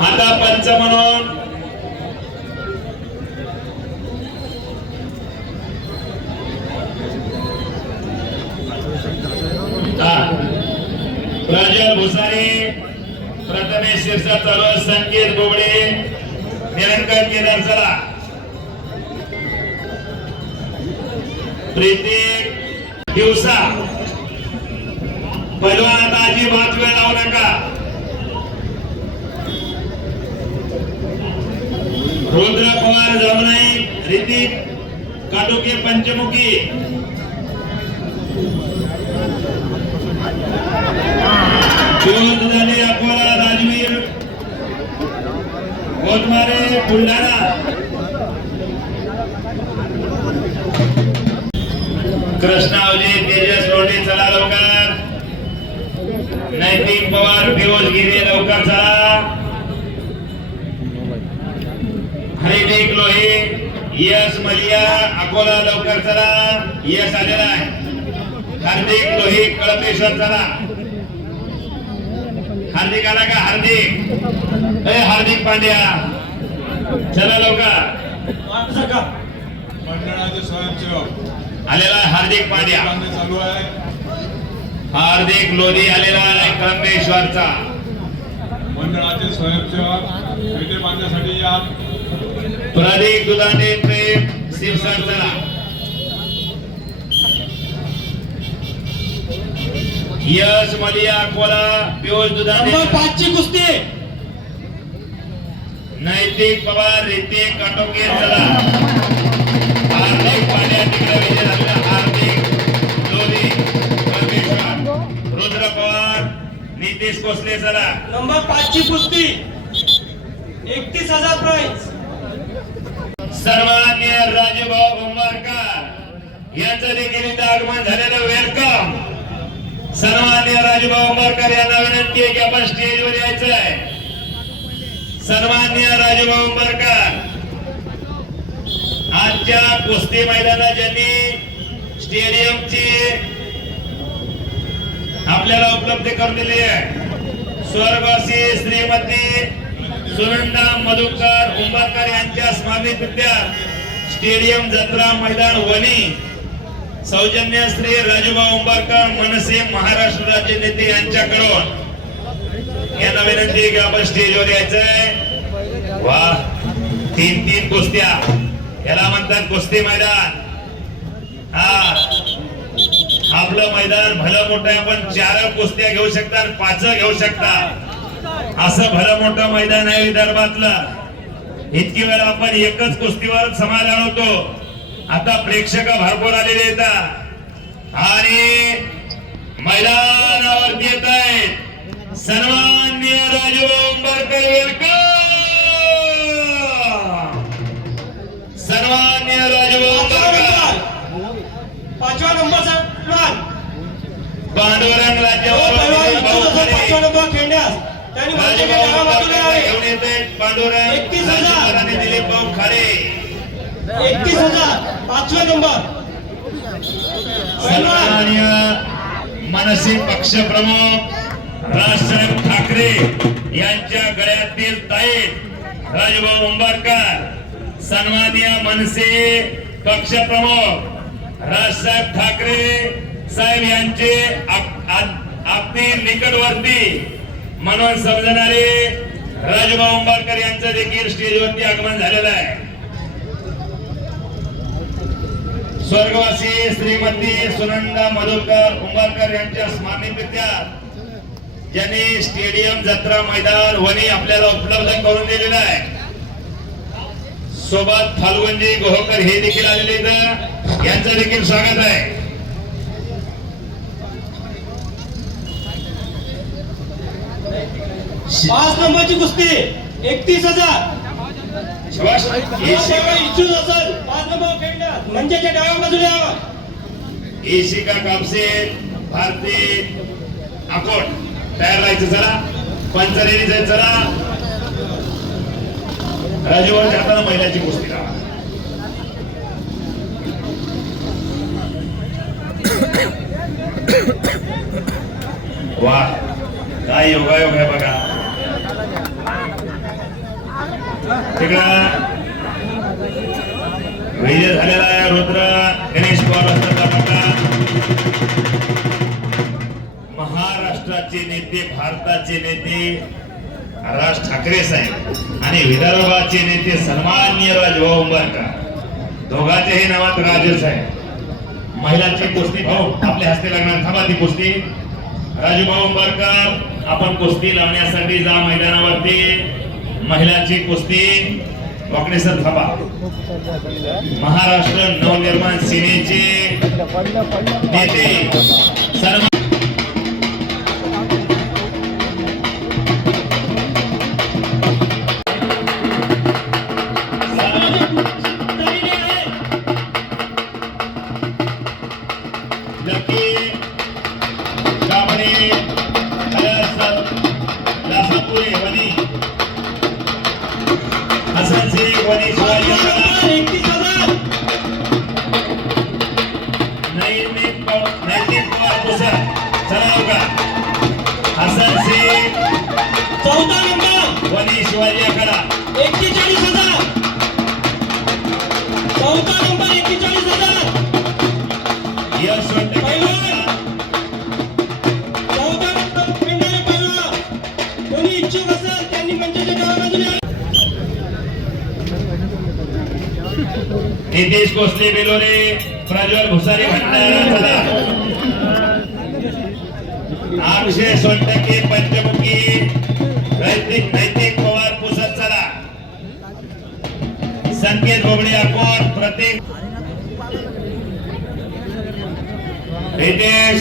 आता पंच म्हणून प्रज्वल भुसारे, प्रथमेश शिरसा चालू, संकेत बोबडे, निरंजन केदार चला, प्रीती दिवसा पैलवान आता अजिबात वेळ लावू नका. रुद्र पवार जमनाई, ऋतिक काटोके पंचमुखी, झाले अकोला राजवीर गोदमारे बुलढाणा, कृष्णावजी तेजस लोटे चला लवकर, नैतिक पवार फिरोज गिरे लवकर चला, हरिदेक लोहे यश मलिया अकोला लवकर चला, यश आलेला आहे, हार्दिक लोहे कळपेश्वर चला, हार्दिक आला का हार्दिक, हार्दिक पांड्या चला लवकर, मंडळाचे स्वयंसेवक आलेला हार्दिक पांड्या चालू आहे, हार्दिक लोधी आलेला आहे कळपेश्वरचा, मंडळाचे स्वयंसेवक पेटे बांधण्यासाठी या, प्रदीप दुधाने प्रेम शिरसाट चला, यश मलिया अकोला पियुष दुधाने, नंबर 5 ची कुस्ती, नैतिक पवार ऋतिक काटोके चला, हार्दिक पांड्या तिकडे विजय झालेला, हार्दिक लोधी परमेश्वर, रुद्र पवार नितीश कोसले चला, नंबर 5 ची कुस्ती 31,000 प्राइस. सन्माननीय राजूभाऊ उंबरकर यांचं देखील इथं आगमन झालेलं, वेलकम. सन्माननीय राजूभाऊ उंबरकर यांना विनंती आहे की आपण स्टेजवर यायचं आहे. सन्माननीय राजूभाऊ उंबरकर आजच्या कुस्ती मैदानात ज्यांनी स्टेडियमची आपल्याला उपलब्ध करून दिली आहे, स्वर्गवासी श्रीमती सुनंदा मधुकर उंबरकर यांच्या स्मरणित विद्यात स्टेडियम जत्रा मैदान वणी, सौजन्य श्री राजूभाऊ उंबरकर मनसे महाराष्ट्र राज्य नेते यांच्याकडून यांना विनंती की आपण स्टेजवर यायचंय. वा, 3 कुस्त्या, याला म्हणतात कुस्ती मैदान. हा आपलं मैदान भलं मोठं आहे, आपण 4 कुस्त्या घेऊ शकता, 5 घेऊ शकता, असं भलं मोठं मैदान आहे विदर्भातलं. इतकी वेळ आपण एकच कुस्तीवर समाधान होतो. आता प्रेक्षक भरपूर आलेले येतात आणि मैदानावरती येत आहेत. सन्माननीय राजूभाऊ उंबरकर वेलकम. सन्माननीय राजूभाऊ उंबरकर 5वा नंबरचा पांडुरंग पाचवा नंबर खेळण्यास त्यांनी घेऊन येते. पांडुरंग 31,000 दिलीप भाऊ खाडे 31,000 5वा नंबर. सन्माननीय मनसे पक्ष प्रमुख राजसाहेब ठाकरे यांच्या गळ्यातील ताईत राजूभाऊ उंबरकर. सन्माननीय मनसे पक्ष प्रमुख राजसाहेब ठाकरे साहेब यांचे अगदी निकटवर्ती म्हणून समजणारे राजूभाऊ उंबरकर यांचं देखील स्टेजवरती आगमन झालेलं आहे. स्वर्गवासी श्रीमती सुनंदा मधुकर उंबरकर यांच्या स्मरणित ज्यांनी स्टेडियम जत्रा मैदान वणी आपल्याला उपलब्ध करून दिलेलं आहे. सोबत फाल्गुनजी गोहकर हे देखील आलेले आहेत, यांचं देखील स्वागत आहे. पाच नंबरची कुस्ती 31,000 इच्छुक असेल 5 नंबर खेळण्यास मंचाच्या डाव्या बाजूला यावं. एशिका कापसे भारती अकोट तयार राहायचं. चला पंचरेली जायचं. चला राजूभाऊच्या हाताला महिलाची कुस्ती लावा. वा, काय योगायोग आहे बघा. तिकडं विजय झालेला आहे रुद्र गणेश पवार असताना बघा. महाराष्ट्राचे नेते, भारताचे नेते राज ठाकरे साहेब आणि विदर्भाचे नेते सन्माननीय राजभाऊ उंबरकर, दोघांच्याही नावात राजच आहे. महिलांची कुस्ती भाऊ आपल्या हस्ते लागणार. थांबा ती कुस्ती. राजूभाऊ उंबरकर, आपण कुस्ती लावण्यासाठी जा मैदानावरती. महिलांची कुस्ती वाकडे सर थांबा. महाराष्ट्र नवनिर्माण सेनेचे नेते सन्मान चौथा नंबर वनी शिवाजी आखाडा 41,000. चौथा नंबर 41,000. यश सोनटके चौथा नंबर पेंढारे पैलवान. कोणी इच्छुक असेल त्यांनी मंचाच्या डाव्या बाजूने नितेश कोसले बेलोरे, प्रज्वल भुसारी भंडारा. अक्षय सोनटके पंचमुखी, नैतिक पवार पुसद चला. संकेत बोबडे अकोट, प्रतीक रितेश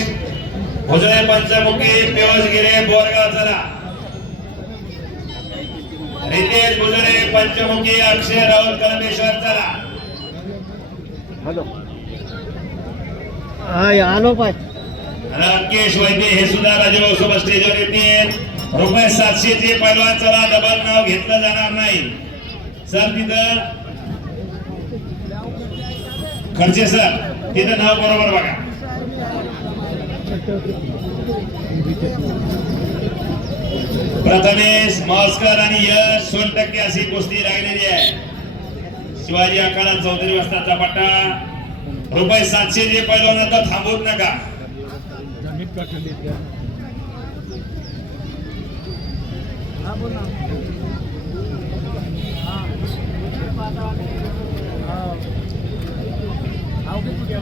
भुजळे पंचमुखी, पियुष गिरे बोरगाव चला. रितेश भुजळे पंचमुखी, अक्षय राहुल कलमेश्वर चला. आलो पाय. राकेश वैद्य हे सुद्धा राजभाऊ सोबत स्टेजवर येतील. रुपये 700 चे पैलवान चला. डबल नाव घेतलं जाणार नाही सर. तिथं खर्चे सर, तिथं नाव बरोबर बघा. प्रथमेश मास्कर आणि यश सोनटक्के अशी कुस्ती लागलेली आहे. शिवाजी आखाडा 34 वाजताचा पट्टा. रुपये 700 चे पैलवान आता थांबवत नका.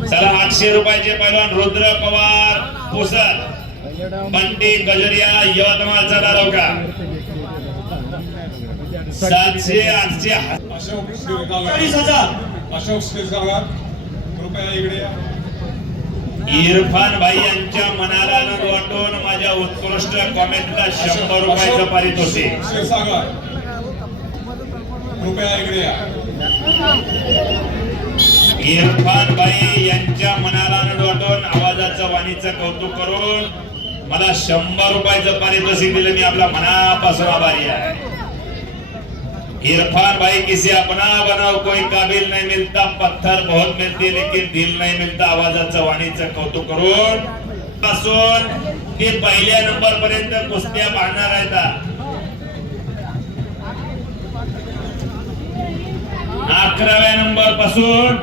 चला 800 रुपयाचे पैलवान रुद्र पवार पुसद, बंटी गजरिया यवतमाळ चला लवकर. 700 800 अशोक क्षीरसागर, 40,000. अशोक क्षीरसागर कृपया इकडे या. इरफान भाई यांच्या मनाला आनंद वाटून माझ्या उत्कृष्ट कॉमेंटला 100 रुपयाचं पारितोषिक. क्षीरसागर कृपया इकडे या. इरफान भाई यांच्या मनाला आनंद वाटून आवाजाचं वाणीचं कौतुक करून मला 100 रुपयाचं पारितोषिक दिलं. मी आपला मनापासून आभारी आहे. इरफान भाई किसी अपना बनाओ कोई काबिल नहीं मिलता, पत्थर बहुत मिलते लेकिन दिल नहीं मिलता. आवाजाचं वाणीचं कौतुक करून पासून ते पहिल्या नंबर पर्यंत कुस्त्या पाहणार आहेत. 11व्या नंबर पासून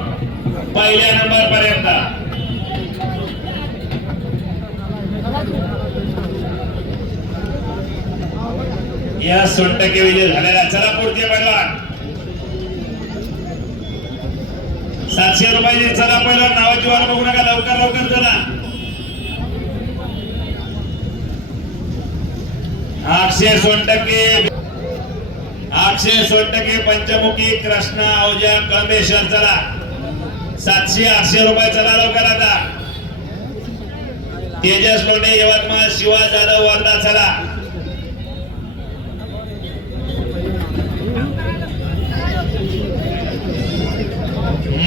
पहिल्या नंबर पर्यंत. या सोनटके विजय झालेला. चला पुढचे पैलवान 700 रुपयाचे. चला पैलवान नावाची वाट बघू नका, लवकर लवकर चला. अक्षय सोनटके पंचमुखी, कृष्णा औजा कळमेश्वर चला. 700 800 रुपये. चला लवकर आता. तेजस लोंढे यवतमाळ, शिवा जाधव वर्धा चला.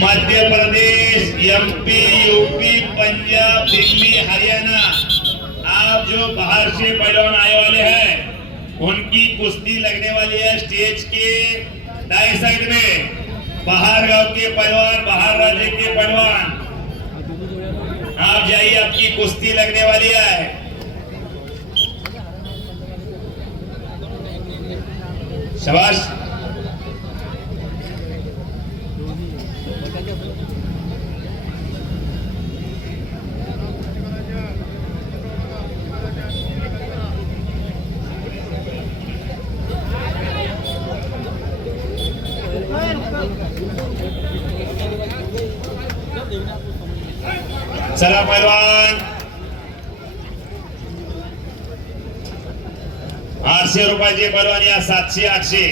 मध्य प्रदेश, एमपी, यूपी, पंजाब, दिल्ली, हरियाणा, आप जो बाहर से पहलवान आए वाले हैं उनकी कुश्ती लगने वाली है स्टेज के दाएं साइड में. बाहर गांव के पहलवान, बाहर राज्य के पहलवान, आप जाइए, आपकी कुश्ती लगने वाली है. शाबाश. चला पैलवान, 800 रुपयाचे पैलवान या 700 800.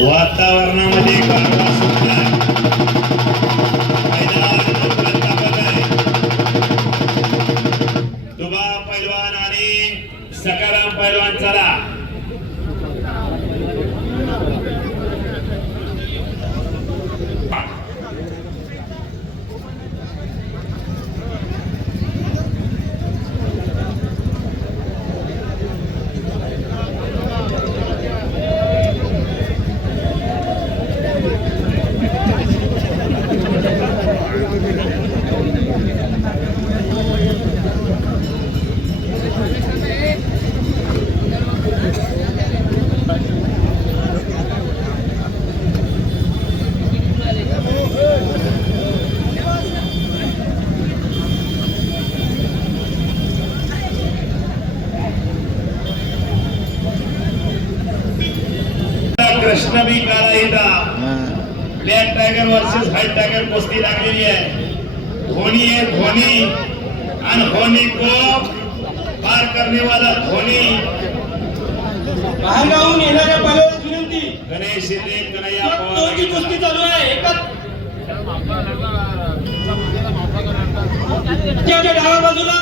वातावरणामध्ये गारवा सुटलाय. मैदान मोकळं तापलंय. दुबा पैलवान आणि सकाराम पैलवान चला. कृष्ण बी काला येता. Black tiger versus white tiger कुस्ती लागलेली आहे. धोनी है धोनी आणि धोनी को पार करने वाला धोनी. बाहेरगावून येणाऱ्या पैलवानास विनंती. गणेश शिंदे कन्हैया दोनची पवार. कुस्ती चालू आहे. त्याच्या डाव्या बाजूला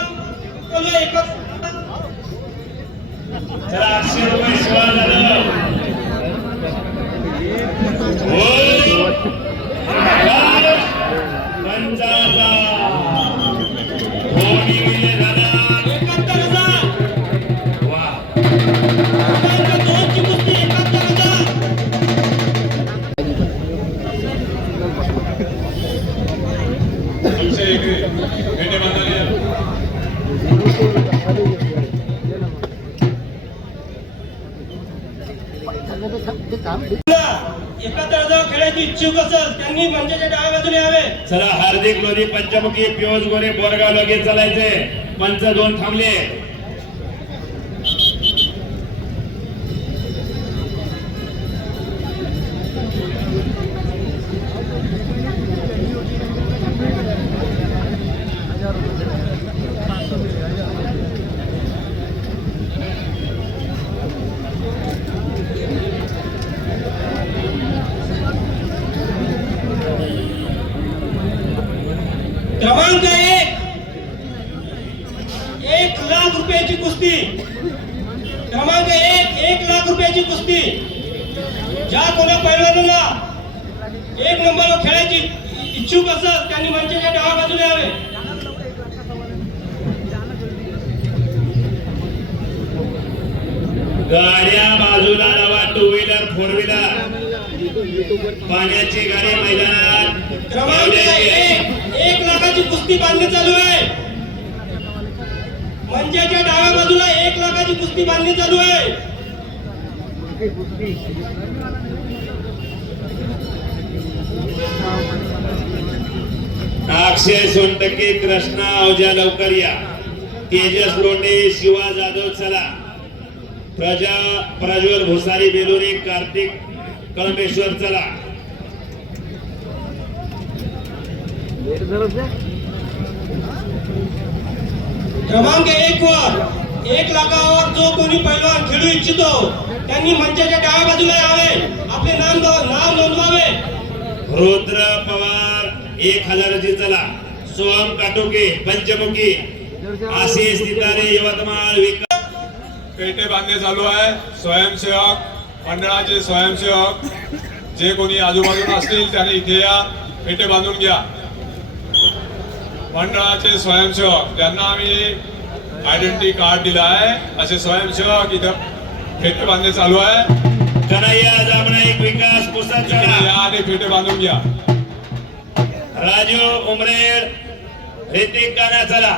चालू आहे एकच. चला 800 रुपये शिवाय झालं. पंचाचा धोनी विजय झाला. 71,000. वा. त्यांच्या दोनची कुस्ती 71,000. तुमचे इकडे भेटे बांधायला या. तुला 71,000 खेळायची इच्छुक असेल त्यांनी मंचाच्या डाव्या बाजूने यावे. चला हार्दिक लोधी पंचमुखी पियुष गोरे बोरगाव लगेच चालायचे. पंच 2 थांबले. क्रमांक 1,00,000 रुपयाची कुस्ती. क्रमांक 1,00,000 रुपयाची कुस्ती. ज्या कोणा पैलवानाला 1 नंबरवर खेळायची इच्छुक असेल त्यांनी मंचाच्या डाव्या बाजूने यावे. गाड्या बाजूला लावा. 2 व्हीलर 4 व्हीलर. पाण्याची गाडी मैदानात. क्रमांक 1,00,000ची कुस्ती बांधणी चालू आहे. मंचाच्या डाव्या बाजूला 1,00,000ची कुस्ती बांधणी चालू आहे. अक्षय सोनटके, कृष्णा अवजा लवकर या. तेजस लोंढे, शिवा जाधव चला. प्रज्वल भुसारी बेलोरे, कार्तिक कळंबेश्वर चला. क्रमांक 1 वर 1,00,000वर जो कोणी पैलवान खेळू इच्छितो त्यांनी मंचाच्या डाव्या बाजूला यावे. आपले नाव नोंदवावे. रुद्र पवार 1,000ची चला. सोहम काटोके पंचमुखी, आशिष तितारे यवतमाळ. पेटे बांधणे चालू आहे. स्वयंसेवक मंडळाचे स्वयंसेवक जे कोणी आजूबाजूला असतील त्याने इथे या. पेटे बांधून घ्या. मंडळाचे स्वयंसेवक ज्यांना आम्ही आयडेंटिटी कार्ड दिला आहे असे स्वयंसेवक इथं पेटे बांधणे चालू आहे. कन्हैया जामनाईक, विकास पुसद इकडे चला. या आणि पेटे बांधून घ्या. राजू उमरेड, ऋतिक काना चला.